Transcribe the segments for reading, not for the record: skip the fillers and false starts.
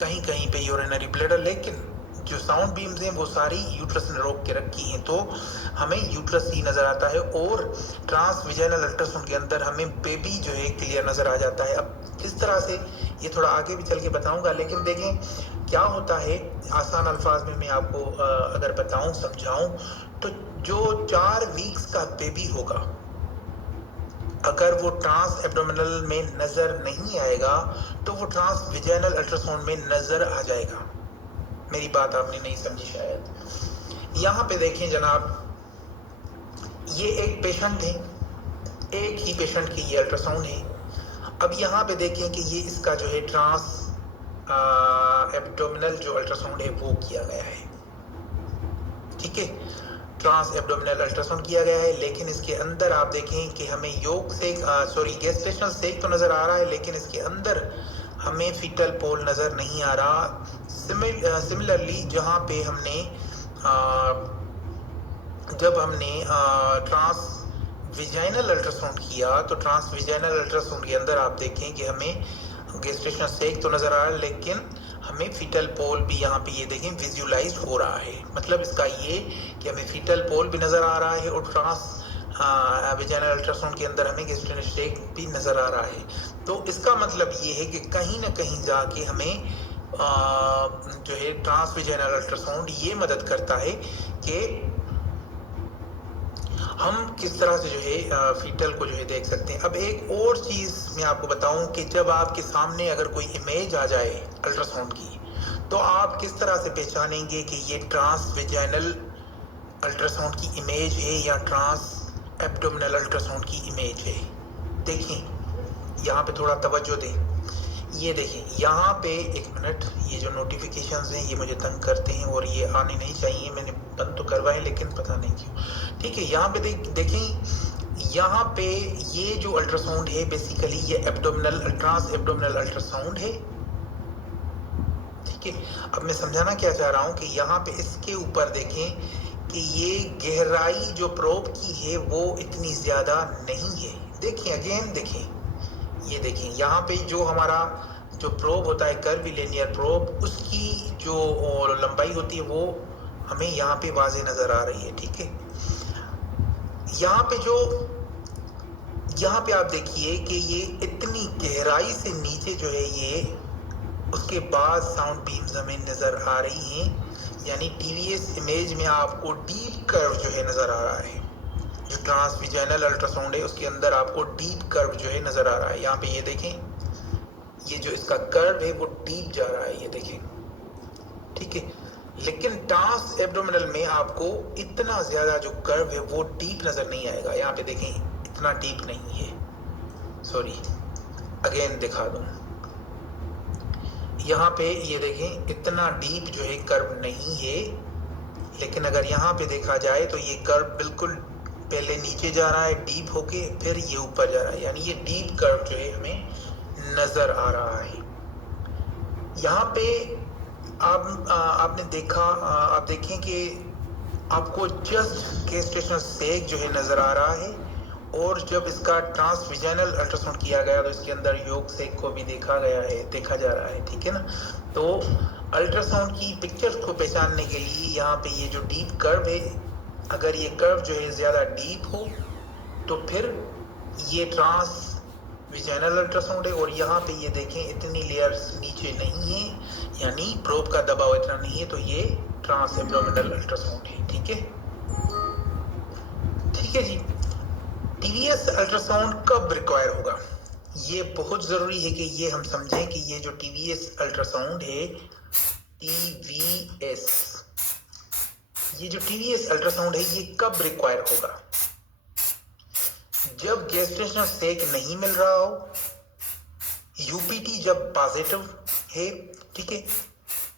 कहीं कहीं पे यूरिनरी ब्लैडर, लेकिन जो साउंड बीम्स हैं वो सारी यूट्रस ने रोक के रखी हैं, तो हमें यूट्रस ही नजर आता है और ट्रांस विजाइनल अल्ट्रासाउंड के अंदर हमें बेबी जो है क्लियर नजर आ जाता है। अब किस तरह से, ये थोड़ा आगे भी चल के बताऊंगा, लेकिन देखें क्या होता है आसान अल्फाज में मैं आपको अगर बताऊं समझाऊं, तो जो 4 वीक्स का बेबी होगा अगर वो ट्रांस एब्डोमिनल में नजर नहीं आएगा तो वो ट्रांस विजाइनल अल्ट्रासाउंड में नजर आ जाएगा। मेरी बात आपने नहीं समझी शायद। यहां पे देखें जनाब, ये एक पेशेंट है, एक ही पेशेंट की ये अल्ट्रासाउंड है। अब यहाँ पे देखें कि ये इसका जो है ट्रांस एब्डोमिनल जो अल्ट्रासाउंड है वो किया गया है, ठीक है, ट्रांस एब्डोमिनल अल्ट्रासाउंड किया गया है, लेकिन इसके अंदर आप देखें कि हमें योग से गेस्टेशनल सेक तो नजर आ रहा है, लेकिन इसके अंदर हमें फीटल पोल नजर नहीं आ रहा। सिमिलरली जहां पे हमने जब हमने ट्रांस विजाइनल अल्ट्रासाउंड किया तो ट्रांस विजाइनल अल्ट्रासाउंड के अंदर आप देखें कि हमें गेस्टेशनल सेक तो नजर आ रहा है, लेकिन हमें फीटल पोल भी यहाँ पे ये देखें विजुलाइज हो रहा है। मतलब इसका ये कि हमें फीटल पोल भी नजर आ रहा है और ट्रांस विजाइनल अल्ट्रासाउंड के अंदर हमें गेस्टेशनल सेक भी नजर आ रहा है। तो इसका मतलब ये है कि कहीं ना कहीं जाके हमें जो है ट्रांस विजाइनल अल्ट्रासाउंड ये मदद करता है कि हम किस तरह से जो है फीटल को जो है देख सकते हैं। अब एक और चीज मैं आपको बताऊं कि जब आपके सामने अगर कोई इमेज आ जाए अल्ट्रासाउंड की, तो आप किस तरह से पहचानेंगे कि ये ट्रांस विजाइनल अल्ट्रासाउंड की इमेज है या ट्रांस एब्डोमिनल अल्ट्रासाउंड की इमेज है। देखें यहाँ पे थोड़ा तवज्जो दें, ये देखें यहाँ पे, एक मिनट, ये जो नोटिफिकेशंस हैं ये मुझे तंग करते हैं और ये आने नहीं चाहिए, मैंने बंद तो करवाए लेकिन पता नहीं क्यों। ठीक है, यहाँ पे देखें, यहाँ पे ये जो अल्ट्रासाउंड है बेसिकली ये एब्डोमिनल ट्रांस एब्डोमिनल अल्ट्रासाउंड है, ठीक है। अब मैं समझाना क्या चाह रहा हूँ कि यहाँ पे इसके ऊपर देखें कि ये गहराई जो प्रोब की है वो इतनी ज्यादा नहीं है। देखें अगेन, देखें ये देखें यहाँ पे जो हमारा जो प्रोब होता है कर्विलिनियर प्रोब, उसकी जो लंबाई होती है वो हमें यहाँ पे वाज़े नजर आ रही है, ठीक है। यहाँ पे आप देखिए कि ये इतनी गहराई से नीचे जो है ये, उसके बाद साउंड बीम्स हमें नजर आ रही हैं, यानी टीवीएस इमेज में आपको डीप कर्व जो है नजर आ रहा है। जो ट्रांस विजाइनल अल्ट्रासाउंड है उसके अंदर आपको डीप कर्व जो है नजर आ रहा है। यहाँ पे ये देखें, ये जो इसका कर्व है वो डीप जा रहा है, ये देखें, ठीक है। लेकिन ट्रांस एब्डोमिनल में आपको इतना ज्यादा जो कर्व है वो डीप नजर नहीं आएगा। यहाँ पे देखें इतना डीप नहीं है, सॉरी अगेन दिखा दूं, यहाँ पे ये देखें इतना डीप जो है कर्व नहीं है, लेकिन अगर यहाँ पे देखा जाए तो ये कर्व बिल्कुल पहले नीचे जा रहा है डीप होके, फिर ये ऊपर जा रहा है, यानी ये डीप कर्व जो है हमें नजर आ रहा है। यहाँ पे आपने देखा, आप देखें कि आपको जस्ट गेस्टेशनल सेक जो है नजर आ रहा है, और जब इसका ट्रांस विजाइनल अल्ट्रासाउंड किया गया तो इसके अंदर योग सेक को भी देखा जा रहा है, ठीक है ना। तो अल्ट्रासाउंड की पिक्चर्स को पहचानने के लिए यहाँ पे ये जो डीप कर्व है, अगर ये कर्व जो है ज्यादा डीप हो तो फिर ये ट्रांस विजाइनल अल्ट्रासाउंड है, और यहाँ पे ये देखें इतनी लेयर्स नीचे नहीं है, यानी प्रोब का दबाव इतना नहीं है, तो ये ट्रांस एब्डोमिनल अल्ट्रासाउंड है, ठीक है। ठीक है जी, टीवीएस अल्ट्रासाउंड कब रिक्वायर होगा, ये बहुत जरूरी है कि ये हम समझें कि ये जो टीवीएस अल्ट्रासाउंड है, टीवीएस, ये जो टीवीएस अल्ट्रासाउंड है ये कब रिक्वायर होगा, जब गेस्टेशनल सेक नहीं मिल रहा हो, यूपीटी जब पॉजिटिव है, ठीक है,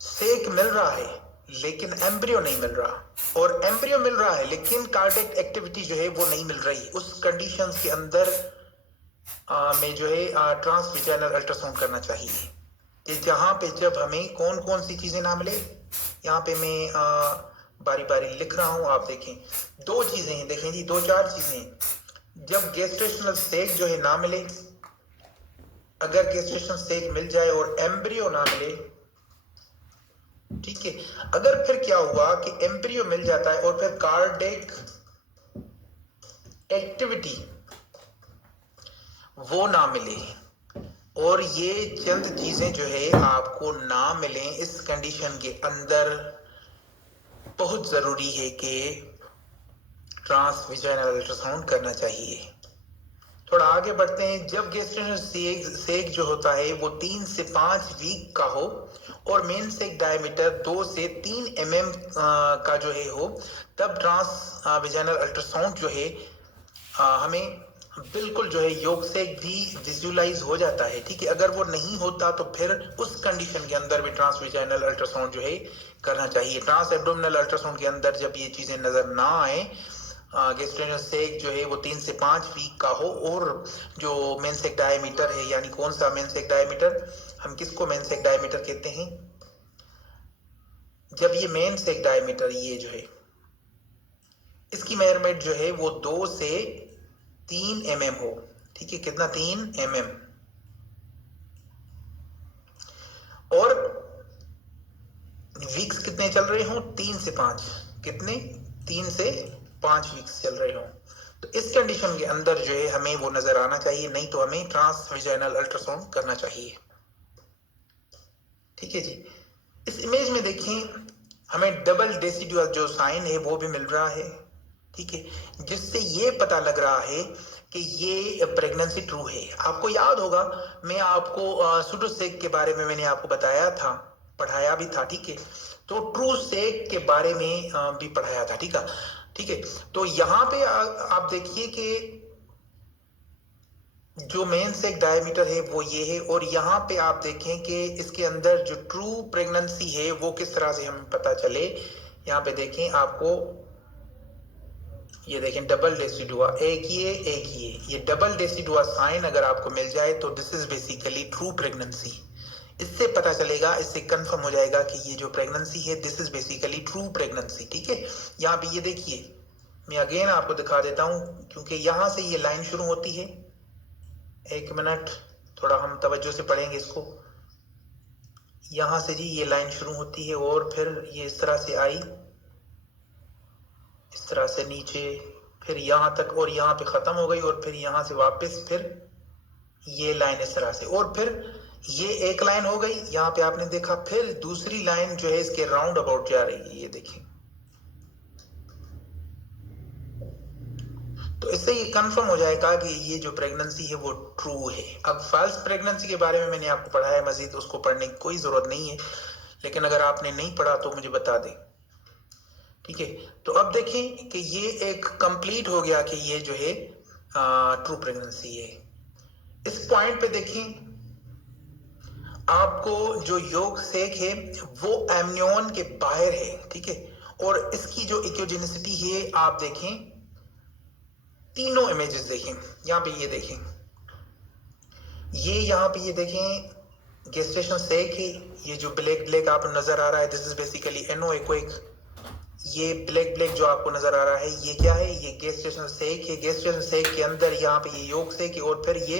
सेक मिल रहा है लेकिन एम्ब्रियो नहीं मिल रहा, और एम्ब्रियो मिल रहा है लेकिन कार्डियक एक्टिविटी जो है वो नहीं मिल रही, उस कंडीशंस के अंदर में जो है ट्रांस विजाइनल अल्ट्रासाउंड करना चाहिए। कि जहाँ पे जब हमें कौन कौन सी चीजें ना मिले, यहाँ पे मैं बारी बारी लिख रहा हूँ, आप देखें 2 चीजें हैं, देखें जी 2-4 चीजें। जब गेस्टेशनल सेक जो है ना मिले, अगर गेस्टेशनल सेक मिल जाए और एम्ब्रियो ना मिले, ठीक है। अगर फिर क्या हुआ कि एम्ब्रियो मिल जाता है और फिर कार्डियक एक्टिविटी वो ना मिले, और ये चंद चीजें जो है आपको ना मिले, इस कंडीशन के अंदर बहुत जरूरी है कि ट्रांसविजाइनल अल्ट्रासाउंड करना चाहिए। थोड़ा आगे बढ़ते हैं। जब गेस्ट्रेशनल सेक जो होता है वो 3 से 5 वीक का हो और मेन सेक डायमीटर 2 से 3 mm का जो है हो, तब ट्रांसविजाइनल अल्ट्रासाउंड जो है हमें बिल्कुल जो है योग से भी विजुअलाइज हो जाता है। ठीक है, अगर वो नहीं होता तो फिर उस कंडीशन के अंदर भी ट्रांसविजाइनल अल्ट्रासाउंड जो है करना चाहिए। ट्रांस एब्डोमिनल अल्ट्रासाउंड के अंदर जब ये चीजें नजर ना आए, गेस्ट्रेशनल सेक जो है वो 3 से 5 वीक का हो और जो मेन सेक डायमीटर है, यानी कौन सा मेन सेक डायमीटर, हम किसको मेन सेक डायमीटर कहते हैं, जब ये मेन सेक डायमीटर ये जो है इसकी मेजरमेंट जो है वो 2 से 3 mm हो। ठीक है, कितना, 3 mm। और वीक्स कितने चल रहे हो, 3 से 5, कितने, 3 से 5 वीक्स चल रहे हो। तो इस कंडीशन के अंदर जो है हमें वो नजर आना चाहिए, नहीं तो हमें ट्रांसविजाइनल अल्ट्रासाउंड करना चाहिए। ठीक है जी। इस इमेज में देखें, हमें डबल डेसिडुअल जो साइन है वो भी मिल रहा है। ठीक है, जिससे ये पता लग रहा है कि ये प्रेगनेंसी ट्रू है। आपको याद होगा, मैं आपको सुडोसेक के बारे में मैंने आपको बताया था, पढ़ाया भी था। ठीक है, तो ट्रू सेक के बारे में भी पढ़ाया था। ठीक है, ठीक है। तो यहाँ पे आप देखिए कि जो मेन सेक डायमीटर है वो ये है, और यहाँ पे आप देखें कि इसके अंदर जो ट्रू प्रेगनेंसी है वो किस तरह से हमें पता चले। यहाँ पे देखें, आपको ये देखें डबल डेसिडुआ, एक ये डबल डेसिडुआ साइन अगर आपको मिल जाए तो this is basically true pregnancy. इससे पता चलेगा, इससे कंफर्म हो जाएगा कि ये जो प्रेगनेंसी है this is basically true pregnancy. ठीक है, यहाँ पे ये देखिए, मैं अगेन आपको दिखा देता हूं, क्योंकि यहाँ से ये लाइन शुरू होती है। एक मिनट, थोड़ा हम तवज्जो से पढ़ेंगे इसको। यहाँ से जी ये लाइन शुरू होती है और फिर ये इस तरह से आई, इस तरह से नीचे, फिर यहाँ तक, और यहाँ पे खत्म हो गई, और फिर यहाँ से वापस फिर ये लाइन इस तरह से, और फिर ये एक लाइन हो गई। यहाँ पे आपने देखा, फिर दूसरी लाइन जो है इसके राउंड अबाउट जा रही है, ये देखिए। तो इससे ये कंफर्म हो जाएगा कि ये जो प्रेगनेंसी है वो ट्रू है। अब फॉल्स प्रेगनेंसी के बारे में मैंने आपको पढ़ाया मजीद, उसको पढ़ने की कोई जरूरत नहीं है, लेकिन अगर आपने नहीं पढ़ा तो मुझे बता दें। ठीक है, तो अब देखें कि ये एक कंप्लीट हो गया कि ये जो है ट्रू प्रेगनेंसी है। इस पॉइंट पे देखें, आपको जो योग सेक है वो एमनियन के बाहर है। ठीक है, और इसकी जो इक्योजेनिसिटी है आप देखें, तीनों इमेजेस देखें, यहाँ पे ये देखें, ये यहाँ पे ये देखें गेस्टेशन सेक है। ये जो ब्लैक ब्लैक आपको नजर आ रहा है दिस इज बेसिकली एनोइक्विक। ये ब्लैक ब्लैक जो आपको नजर आ रहा है ये क्या है, ये गेस्टेशन सेक है। गेस्टेशन सेक के अंदर यहाँ पे ये योग सेक है और फिर ये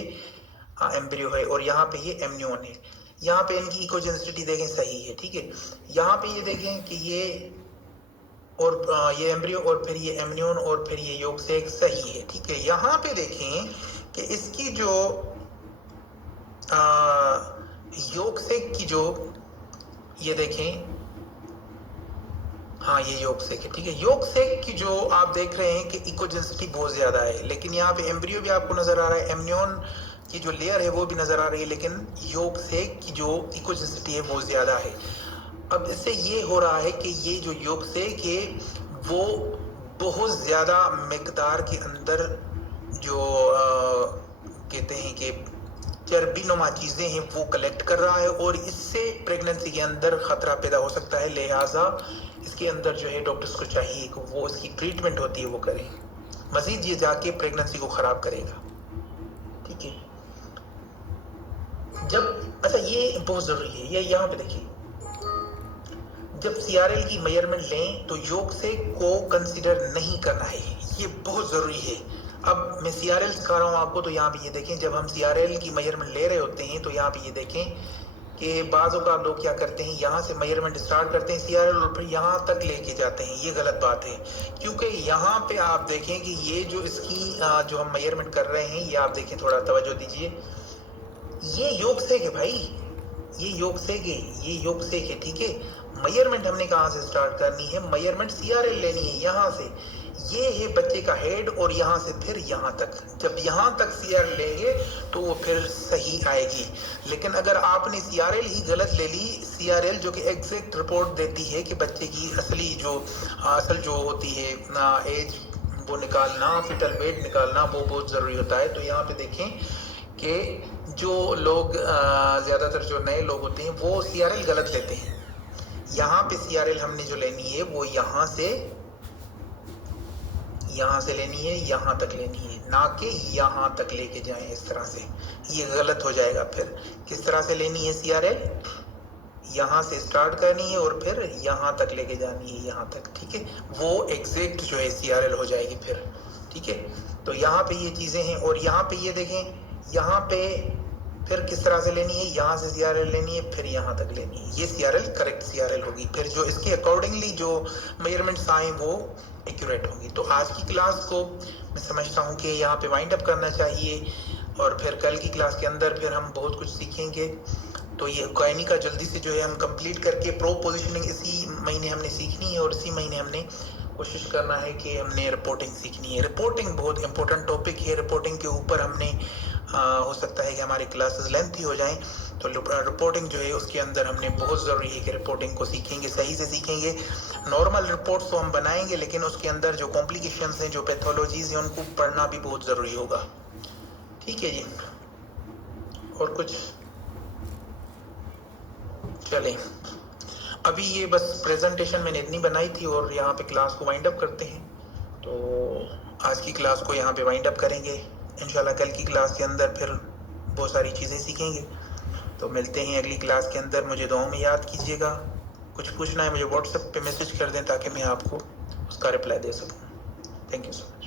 एम्ब्रियो है, और यहाँ पे ये एमनियन है। यहाँ पे इनकी इकोजेनिसिटी देखें, सही है। ठीक है, यहाँ पे ये देखें कि ये और ये एम्ब्रियो और फिर ये एमनियन और फिर ये योग सेक सही है। ठीक है, यहाँ पे देखें कि इसकी जो योग सेक की जो ये देखें, हाँ ये योग सेक है। ठीक है, योग सेक की जो आप देख रहे हैं कि इकोजेनिसिटी बहुत ज्यादा है, लेकिन यहाँ पे एम्ब्रियो भी आपको नजर आ रहा है, एमनियन की जो लेयर है वो भी नजर आ रही है, लेकिन योग सेक की जो इकोजेनिसिटी है बहुत ज्यादा है। अब इससे ये हो रहा है कि ये जो योग सेक है वो बहुत ज्यादा मिकदार के अंदर जो कहते हैं कि चर्बी नुमा चीजें हैं वो कलेक्ट कर रहा है, और इससे प्रेगनेंसी के अंदर खतरा पैदा हो सकता है। लिहाजा इसके अंदर जो है डॉक्टर्स को चाहिए कि वो इसकी ट्रीटमेंट होती है वो करें, मजीद ये जाके प्रेगनेंसी को खराब करेगा। ठीक है, जब अच्छा ये बहुत जरूरी है, ये यहाँ पे देखिए, जब सीआरएल की मेजरमेंट लें तो योग से को कंसीडर नहीं करना है, ये बहुत जरूरी है। अब मैं सीआरएल सिखा रहा हूँ आपको, तो यहाँ पे ये देखें, जब हम सीआरएल की मेजरमेंट ले रहे होते हैं तो यहाँ पे ये देखें कि बाज़ों का लोग क्या करते हैं, यहाँ से मेजरमेंट स्टार्ट करते हैं सीआरएल और फिर यहाँ तक लेके जाते हैं। ये गलत बात है, क्योंकि यहाँ पे आप देखें कि ये जो इसकी जो हम मेजरमेंट कर रहे हैं, ये आप देखें, थोड़ा तवज्जो दीजिए, ये योग सेक है भाई, ये योग सेक है, ये योग सेक है, ठीक है। मेजरमेंट हमने कहाँ से स्टार्ट करनी है, मेजरमेंट सीआरएल लेनी है यहाँ से, ये है बच्चे का हेड और यहाँ से फिर यहाँ तक। जब यहाँ तक सीआरएल लेंगे तो वो फिर सही आएगी। लेकिन अगर आपने सीआरएल ही गलत ले ली, सीआरएल जो कि एग्जैक्ट रिपोर्ट देती है कि बच्चे की असली जो असल जो होती है एज वो निकालना, फिटल वेट निकालना, वो बहुत ज़रूरी होता है। तो यहाँ पे देखें कि जो लोग ज़्यादातर जो नए लोग होते हैं वो सीआरएल गलत लेते हैं। यहाँ पे सीआरएल हमने जो लेनी है वो यहाँ से लेनी है, यहाँ तक लेनी है, ना कि यहाँ तक लेके जाएं इस तरह से, ये गलत हो जाएगा। फिर किस तरह से लेनी है सीआरएल, यहाँ से स्टार्ट करनी है और फिर यहाँ तक लेके जानी है, यहाँ तक, ठीक है। वो एग्जैक्ट जो है सीआरएल हो जाएगी फिर, ठीक है। तो यहाँ पे ये चीज़ें हैं। और यहाँ पे ये देखें, यहाँ पे फिर किस तरह से लेनी है, यहाँ से सीआरएल लेनी है, फिर यहाँ तक लेनी है, ये सीआरएल करेक्ट सीआरएल होगी। फिर जो इसके अकॉर्डिंगली जो मेजरमेंट्स आए वो एक्यूरेट होगी। तो आज की क्लास को मैं समझता हूँ कि यहाँ पे वाइंड अप करना चाहिए, और फिर कल की क्लास के अंदर फिर हम बहुत कुछ सीखेंगे। तो ये गायनी का जल्दी से जो है हम कंप्लीट करके प्रो पोजिशनिंग इसी महीने हमने सीखनी है, और इसी महीने हमने कोशिश करना है कि हमने रिपोर्टिंग सीखनी है। रिपोर्टिंग बहुत इंपॉर्टेंट टॉपिक है, रिपोर्टिंग के ऊपर हमने हो सकता है कि हमारी क्लासेस लेंथी हो जाएं, तो रिपोर्टिंग जो है उसके अंदर हमने बहुत ज़रूरी है कि रिपोर्टिंग को सीखेंगे, सही से सीखेंगे। नॉर्मल रिपोर्ट्स तो हम बनाएंगे, लेकिन उसके अंदर जो कॉम्प्लिकेशंस हैं, जो पैथोलॉजीज हैं, उनको पढ़ना भी बहुत ज़रूरी होगा, ठीक है जी। और कुछ चलें, अभी ये बस प्रेजेंटेशन मैंने इतनी बनाई थी, और यहाँ पे क्लास को वाइंड अप करते हैं। तो आज की क्लास को यहाँ पे वाइंड अप करेंगे। इंशाल्लाह कल की क्लास के अंदर फिर बहुत सारी चीज़ें सीखेंगे। तो मिलते हैं अगली क्लास के अंदर। मुझे दुआओं में याद कीजिएगा। कुछ पूछना है मुझे व्हाट्सएप पे मैसेज कर दें ताकि मैं आपको उसका रिप्लाई दे सकूँ। Thank you sir.